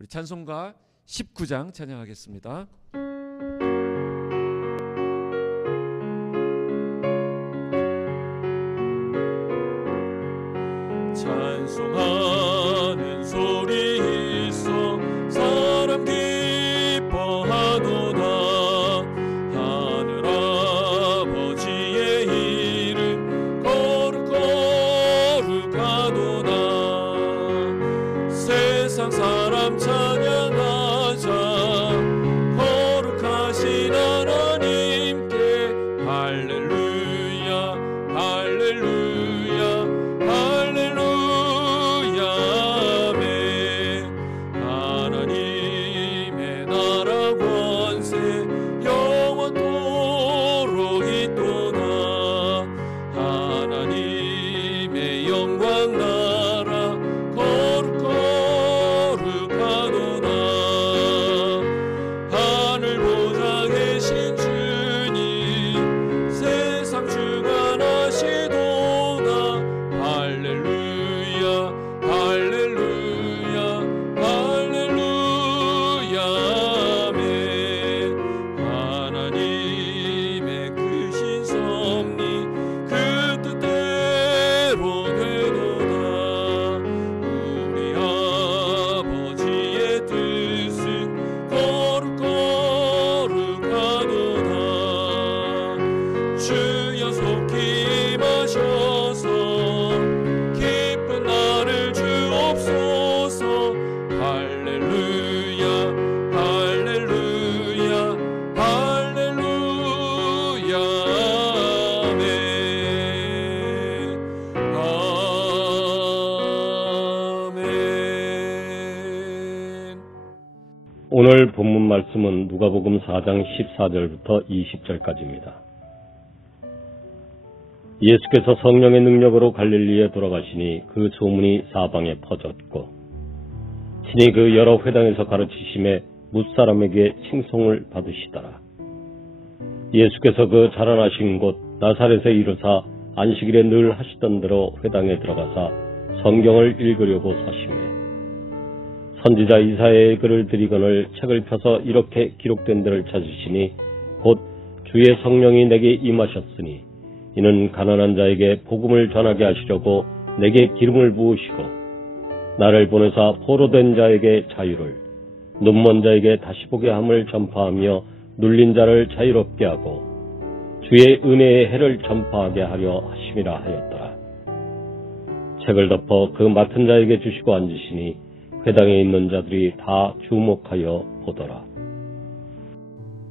우리 찬송가 19장 찬양하겠습니다. 찬송하는 소리 있어 사람 기뻐하도다. 하늘 아버지의 이름 거룩거룩하도다. 세상 사람 찬양하자. 거룩하신 하나님께 할렐루야 할렐루야 할렐루야. 하나님의 나라 권세 영원토록 있도다. 하나님의 영광 나라 거룩거룩하도다. 하늘 보좌 계신 주님 세상 주관하시도다. 할렐루야 할렐루야 할렐루야. 하나님의 크신 섭리 그 뜻대로 되도다. 우리 아버지의 뜻은 거룩거룩하도다. 주여 속히 임하셔서 기쁜 나를 주옵소서. 할렐루야 할렐루야 할렐루야. 아멘. 오늘 본문 말씀은 누가복음 4장 14절부터 20절까지입니다. 예수께서 성령의 능력으로 갈릴리에 돌아가시니 그 소문이 사방에 퍼졌고 친히 그 여러 회당에서 가르치심에 뭇사람에게 칭송을 받으시더라. 예수께서 그 자라나신 곳 나사렛에 이르사 안식일에 늘 하시던 대로 회당에 들어가사 성경을 읽으려고 서심해 선지자 이사야의 글을 들이거늘 책을 펴서 이렇게 기록된 데를 찾으시니 곧 주의 성령이 내게 임하셨으니 이는 가난한 자에게 복음을 전하게 하시려고 내게 기름을 부으시고 나를 보내사 포로된 자에게 자유를 눈먼 자에게 다시 보게 함을 전파하며 눌린 자를 자유롭게 하고 주의 은혜의 해를 전파하게 하려 하심이라 하였더라. 책을 덮어 그 맡은 자에게 주시고 앉으시니 회당에 있는 자들이 다 주목하여 보더라.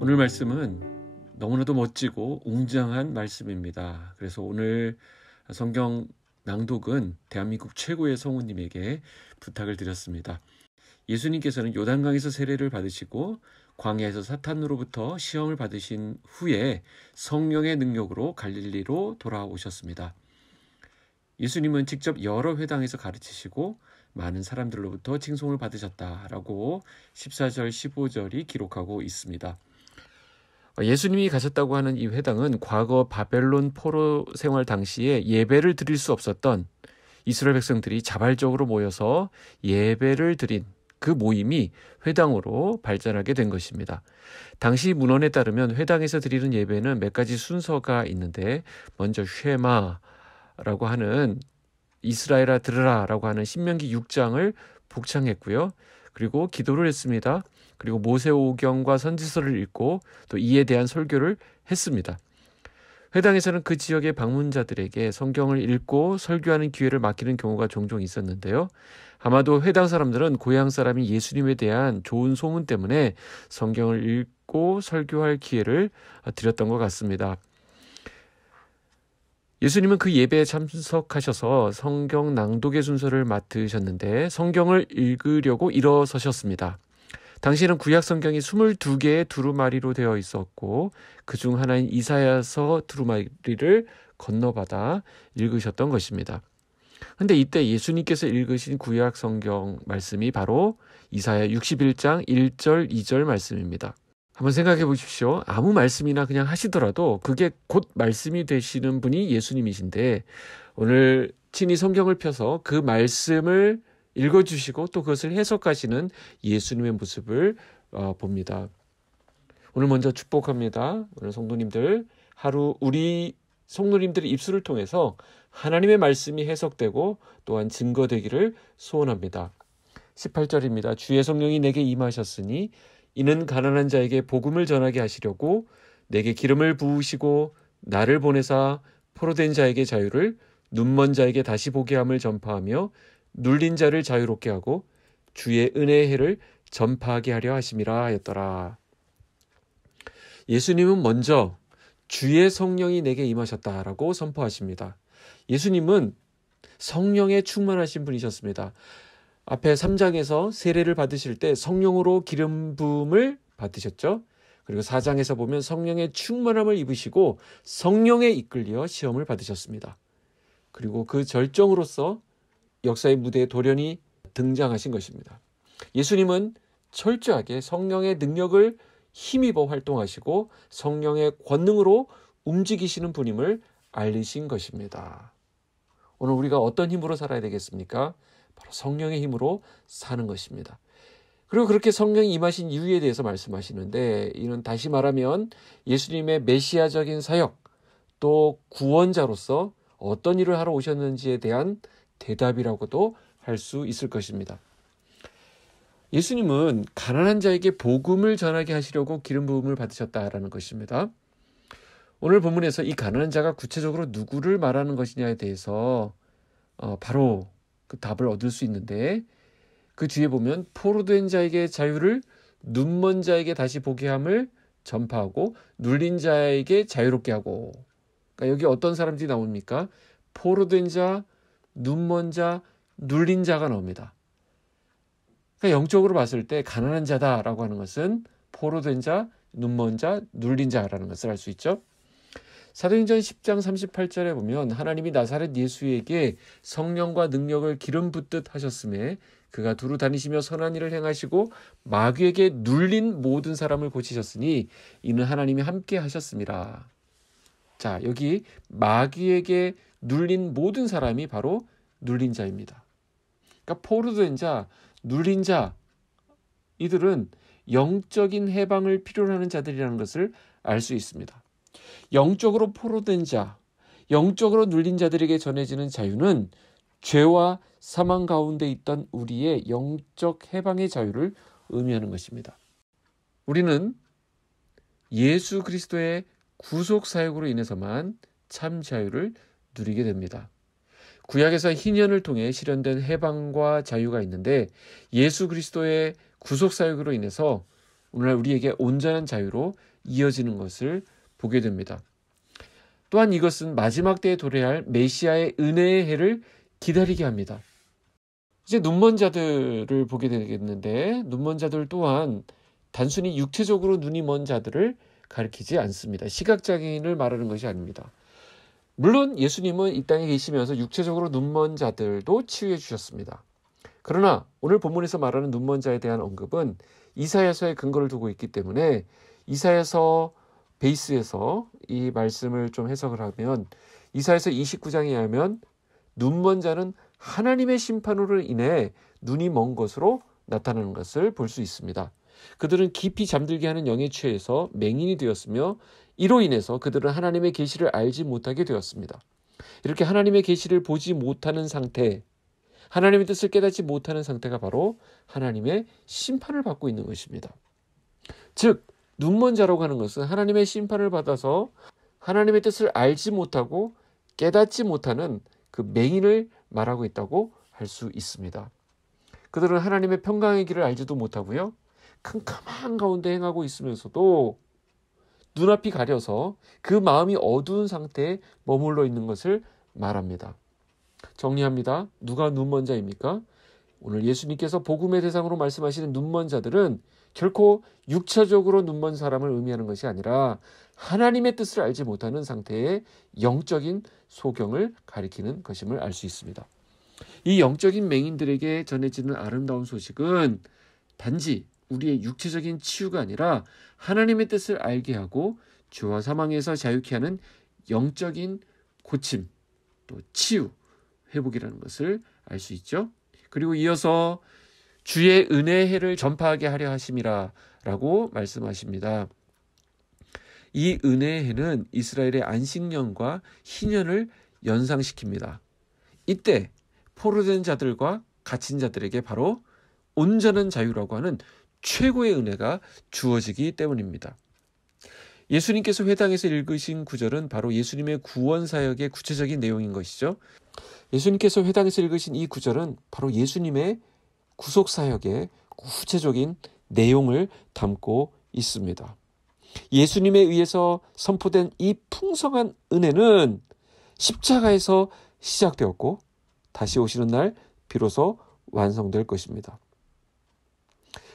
오늘 말씀은 너무나도 멋지고 웅장한 말씀입니다. 그래서 오늘 성경 낭독은 대한민국 최고의 성우님에게 부탁을 드렸습니다. 예수님께서는 요단강에서 세례를 받으시고 광야에서 사탄으로부터 시험을 받으신 후에 성령의 능력으로 갈릴리로 돌아오셨습니다. 예수님은 직접 여러 회당에서 가르치시고 많은 사람들로부터 칭송을 받으셨다라고 14절, 15절이 기록하고 있습니다. 예수님이 가셨다고 하는 이 회당은 과거 바벨론 포로 생활 당시에 예배를 드릴 수 없었던 이스라엘 백성들이 자발적으로 모여서 예배를 드린 그 모임이 회당으로 발전하게 된 것입니다. 당시 문헌에 따르면 회당에서 드리는 예배는 몇 가지 순서가 있는데 먼저 쉐마라고 하는 이스라엘아 들으라 라고 하는 신명기 6장을 복창했고요. 그리고 기도를 했습니다. 그리고 모세오경과 선지서를 읽고 또 이에 대한 설교를 했습니다. 회당에서는 그 지역의 방문자들에게 성경을 읽고 설교하는 기회를 맡기는 경우가 종종 있었는데요. 아마도 회당 사람들은 고향 사람이 예수님에 대한 좋은 소문 때문에 성경을 읽고 설교할 기회를 드렸던 것 같습니다. 예수님은 그 예배에 참석하셔서 성경 낭독의 순서를 맡으셨는데 성경을 읽으려고 일어서셨습니다. 당시에는 구약 성경이 22개의 두루마리로 되어 있었고 그중 하나인 이사야서 두루마리를 건너받아 읽으셨던 것입니다. 그런데 이때 예수님께서 읽으신 구약 성경 말씀이 바로 이사야 61장 1절 2절 말씀입니다. 한번 생각해 보십시오. 아무 말씀이나 그냥 하시더라도 그게 곧 말씀이 되시는 분이 예수님이신데 오늘 친히 성경을 펴서 그 말씀을 읽어주시고 또 그것을 해석하시는 예수님의 모습을 봅니다. 오늘 먼저 축복합니다. 오늘 성도님들 하루 우리 성도님들의 입술을 통해서 하나님의 말씀이 해석되고 또한 증거되기를 소원합니다. 18절입니다. 주의 성령이 내게 임하셨으니 이는 가난한 자에게 복음을 전하게 하시려고 내게 기름을 부으시고 나를 보내사 포로된 자에게 자유를 눈먼 자에게 다시 보게 함을 전파하며 눌린 자를 자유롭게 하고 주의 은혜의 해를 전파하게 하려 하심이라 하였더라. 예수님은 먼저 주의 성령이 내게 임하셨다라고 선포하십니다. 예수님은 성령에 충만하신 분이셨습니다. 앞에 3장에서 세례를 받으실 때 성령으로 기름 부음을 받으셨죠. 그리고 4장에서 보면 성령의 충만함을 입으시고 성령에 이끌려 시험을 받으셨습니다. 그리고 그 절정으로서 역사의 무대에 돌연히 등장하신 것입니다. 예수님은 철저하게 성령의 능력을 힘입어 활동하시고 성령의 권능으로 움직이시는 분임을 알리신 것입니다. 오늘 우리가 어떤 힘으로 살아야 되겠습니까? 바로 성령의 힘으로 사는 것입니다. 그리고 그렇게 성령이 임하신 이유에 대해서 말씀하시는데 이는 다시 말하면 예수님의 메시아적인 사역 또 구원자로서 어떤 일을 하러 오셨는지에 대한 대답이라고도 할 수 있을 것입니다. 예수님은 가난한 자에게 복음을 전하게 하시려고 기름 부음을 받으셨다라는 것입니다. 오늘 본문에서 이 가난한 자가 구체적으로 누구를 말하는 것이냐에 대해서 바로 그 답을 얻을 수 있는데 그 뒤에 보면 포로된 자에게 자유를 눈먼 자에게 다시 보게 함을 전파하고 눌린 자에게 자유롭게 하고 그러니까 여기 어떤 사람들이 나옵니까? 포로된 자, 눈먼 자, 눌린 자가 나옵니다. 그러니까 영적으로 봤을 때 가난한 자다라고 하는 것은 포로된 자, 눈먼 자, 눌린 자라는 것을 알 수 있죠. 사도행전 10장 38절에 보면 하나님이 나사렛 예수에게 성령과 능력을 기름 붓듯 하셨음에 그가 두루 다니시며 선한 일을 행하시고 마귀에게 눌린 모든 사람을 고치셨으니 이는 하나님이 함께 하셨습니다. 자, 여기 마귀에게 눌린 모든 사람이 바로 눌린 자입니다. 그러니까 포로된 자, 눌린 자 이들은 영적인 해방을 필요로 하는 자들이라는 것을 알 수 있습니다. 영적으로 포로된 자, 영적으로 눌린 자들에게 전해지는 자유는 죄와 사망 가운데 있던 우리의 영적 해방의 자유를 의미하는 것입니다. 우리는 예수 그리스도의 구속 사역으로 인해서만 참 자유를 누리게 됩니다. 구약에서 희년을 통해 실현된 해방과 자유가 있는데 예수 그리스도의 구속 사역으로 인해서 오늘날 우리에게 온전한 자유로 이어지는 것을 보게 됩니다. 또한 이것은 마지막 때에 도래할 메시아의 은혜의 해를 기다리게 합니다. 이제 눈먼 자들을 보게 되겠는데 눈먼 자들 또한 단순히 육체적으로 눈이 먼 자들을 가리키지 않습니다. 시각장애인을 말하는 것이 아닙니다. 물론 예수님은 이 땅에 계시면서 육체적으로 눈먼 자들도 치유해 주셨습니다. 그러나 오늘 본문에서 말하는 눈먼 자에 대한 언급은 이사야서에 근거를 두고 있기 때문에 이사야서 베이스에서 이 말씀을 좀 해석을 하면 이사야서 29장에 의하면 눈먼 자는 하나님의 심판으로 인해 눈이 먼 것으로 나타나는 것을 볼 수 있습니다. 그들은 깊이 잠들게 하는 영에 취해서 맹인이 되었으며 이로 인해서 그들은 하나님의 계시를 알지 못하게 되었습니다. 이렇게 하나님의 계시를 보지 못하는 상태, 하나님의 뜻을 깨닫지 못하는 상태가 바로 하나님의 심판을 받고 있는 것입니다. 즉 눈먼 자라고 하는 것은 하나님의 심판을 받아서 하나님의 뜻을 알지 못하고 깨닫지 못하는 그 맹인을 말하고 있다고 할 수 있습니다. 그들은 하나님의 평강의 길을 알지도 못하고요. 캄캄한 가운데 행하고 있으면서도 눈앞이 가려서 그 마음이 어두운 상태에 머물러 있는 것을 말합니다. 정리합니다. 누가 눈먼 자입니까? 오늘 예수님께서 복음의 대상으로 말씀하시는 눈먼 자들은 결코 육체적으로 눈먼 사람을 의미하는 것이 아니라 하나님의 뜻을 알지 못하는 상태의 영적인 소경을 가리키는 것임을 알 수 있습니다. 이 영적인 맹인들에게 전해지는 아름다운 소식은 단지 우리의 육체적인 치유가 아니라 하나님의 뜻을 알게 하고 죄와 사망에서 자유케 하는 영적인 고침, 또 치유, 회복이라는 것을 알 수 있죠. 그리고 이어서 주의 은혜의 해를 전파하게 하려 하심이라 라고 말씀하십니다. 이 은혜의 해는 이스라엘의 안식년과 희년을 연상시킵니다. 이때 포로된 자들과 갇힌 자들에게 바로 온전한 자유라고 하는 최고의 은혜가 주어지기 때문입니다. 예수님께서 회당에서 읽으신 구절은 바로 예수님의 구원 사역의 구체적인 내용인 것이죠. 예수님께서 회당에서 읽으신 이 구절은 바로 예수님의 구속 사역의 구체적인 내용을 담고 있습니다. 예수님에 의해서 선포된 이 풍성한 은혜는 십자가에서 시작되었고 다시 오시는 날 비로소 완성될 것입니다.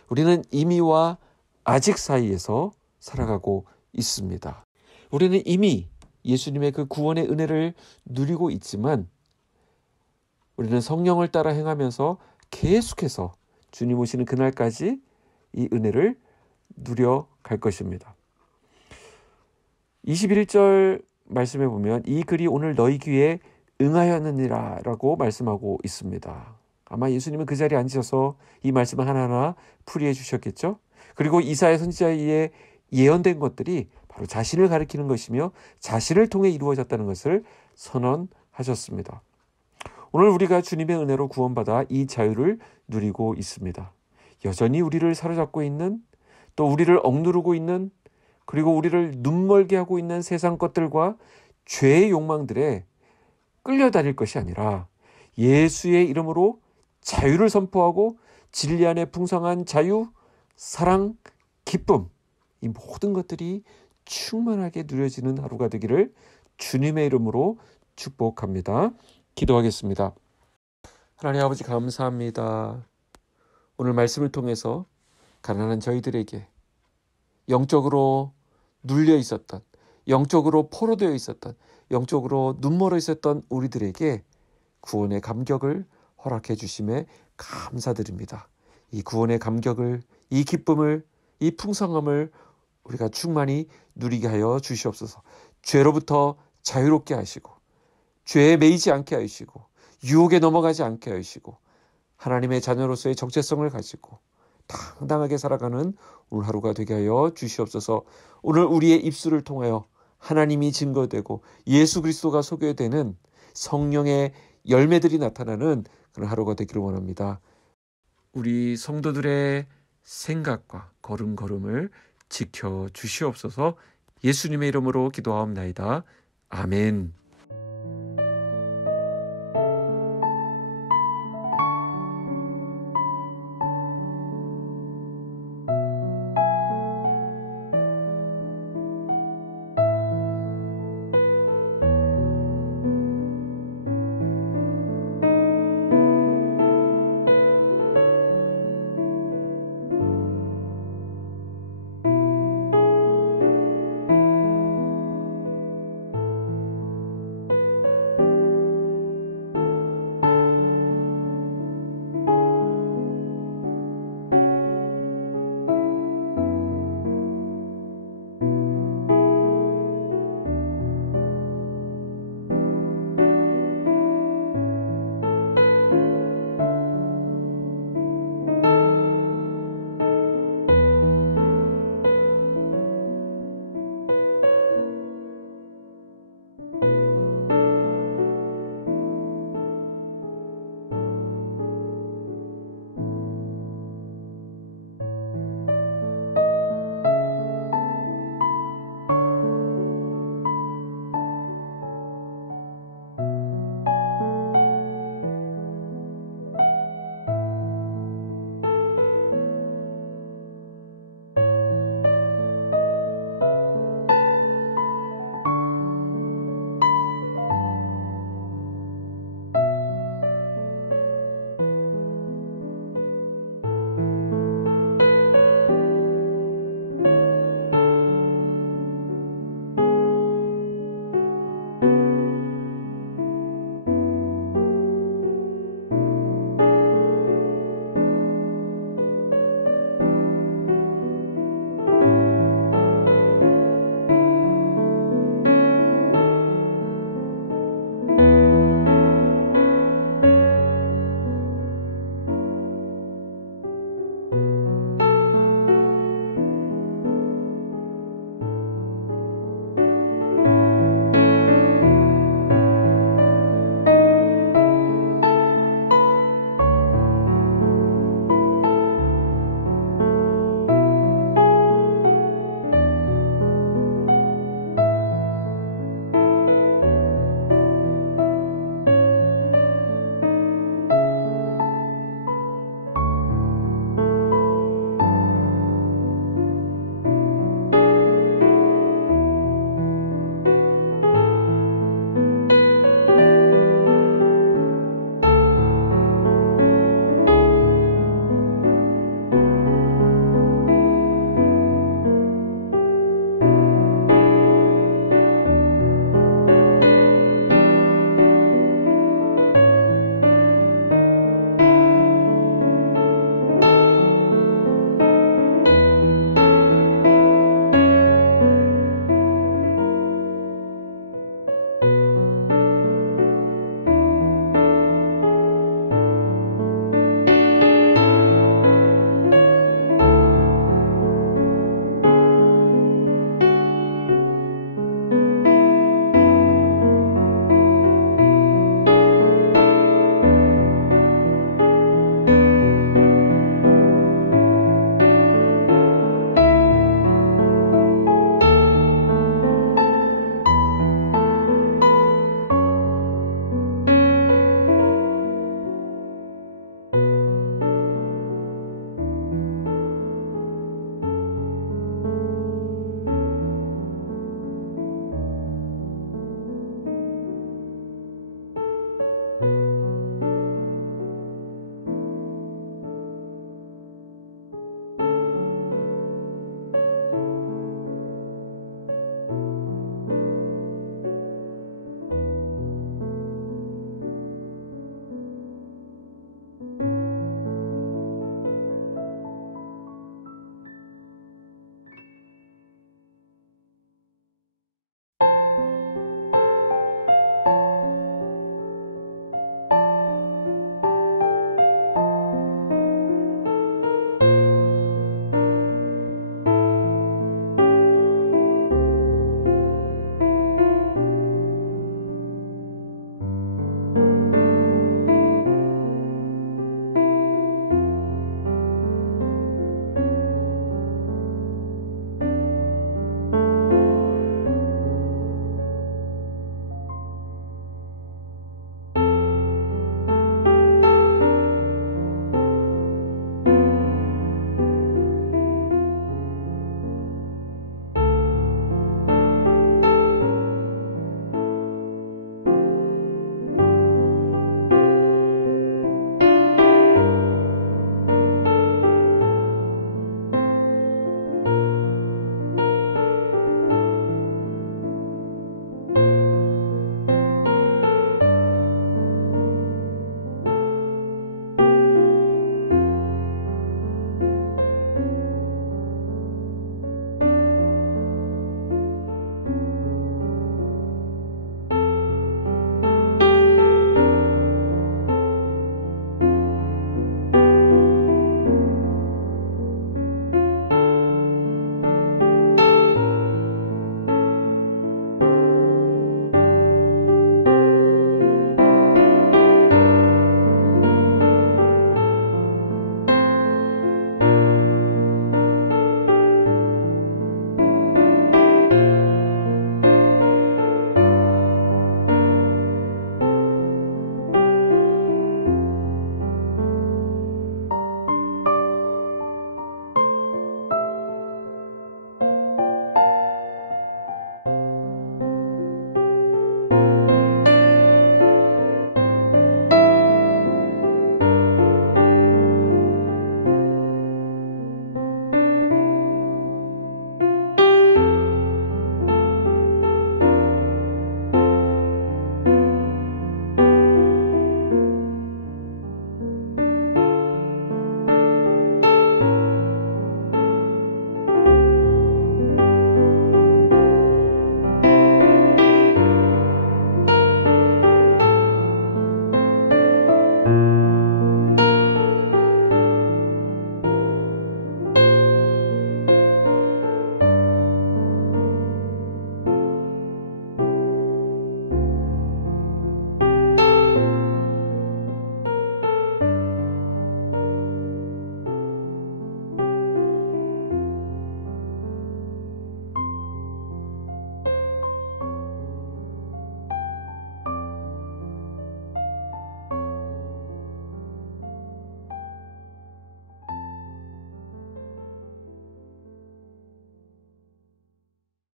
우리는 이미와 아직 사이에서 살아가고 있습니다. 우리는 이미 예수님의 그 구원의 은혜를 누리고 있지만 우리는 성령을 따라 행하면서 계속해서 주님 오시는 그날까지 이 은혜를 누려갈 것입니다. 21절 말씀에 보면 이 글이 오늘 너희 귀에 응하였느니라 라고 말씀하고 있습니다. 아마 예수님은 그 자리에 앉으셔서 이 말씀을 하나하나 풀이해 주셨겠죠. 그리고 이사야 선지자에 의해 예언된 것들이 바로 자신을 가리키는 것이며 자신을 통해 이루어졌다는 것을 선언하셨습니다. 오늘 우리가 주님의 은혜로 구원받아 이 자유를 누리고 있습니다. 여전히 우리를 사로잡고 있는, 또 우리를 억누르고 있는, 그리고 우리를 눈멀게 하고 있는 세상 것들과 죄의 욕망들에 끌려다닐 것이 아니라 예수의 이름으로 자유를 선포하고 진리 안에 풍성한 자유, 사랑, 기쁨, 이 모든 것들이 충만하게 누려지는 하루가 되기를 주님의 이름으로 축복합니다. 기도하겠습니다. 하나님 아버지 감사합니다. 오늘 말씀을 통해서 가난한 저희들에게 영적으로 눌려 있었던, 영적으로 포로되어 있었던, 영적으로 눈멀어 있었던 우리들에게 구원의 감격을 허락해 주심에 감사드립니다. 이 구원의 감격을, 이 기쁨을, 이 풍성함을 우리가 충만히 누리게 하여 주시옵소서. 죄로부터 자유롭게 하시고 죄에 매이지 않게 하시고 유혹에 넘어가지 않게 하시고 하나님의 자녀로서의 정체성을 가지고 당당하게 살아가는 오늘 하루가 되게 하여 주시옵소서. 오늘 우리의 입술을 통하여 하나님이 증거되고 예수 그리스도가 소개되는 성령의 열매들이 나타나는 그런 하루가 되기를 원합니다. 우리 성도들의 생각과 걸음걸음을 지켜 주시옵소서. 예수님의 이름으로 기도하옵나이다. 아멘.